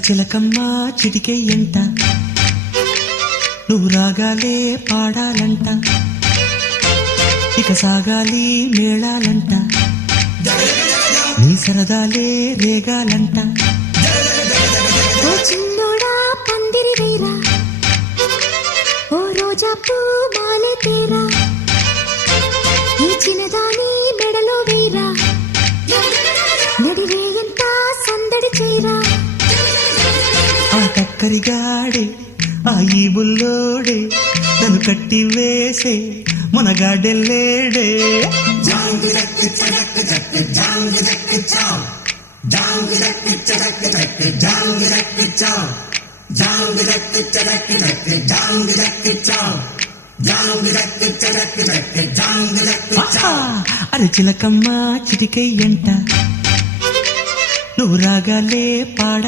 చిలకమ్మ చిటికెయ్యంట నువ్వు రాగాలే పాడాలంట ఇక సాగాలి మేళాలంట నీ సరదాలే రేగాలంట ఓ చిన్నోడా పందిరి వేరా ఓ రోజా పూ మాలే తేరా ఈ చిన్నదాని మెడలో వేరా నడిరే ఎంత సందడి చేరా ఆ కక్కరిగాడే ఆ ఈ బుల్లోడే నన్ను కట్టి వేసే మునగాడెల్లేడే అరే చిలకమ్మ చిటికెయ్యంట నువ్వు రాగాలే పాడ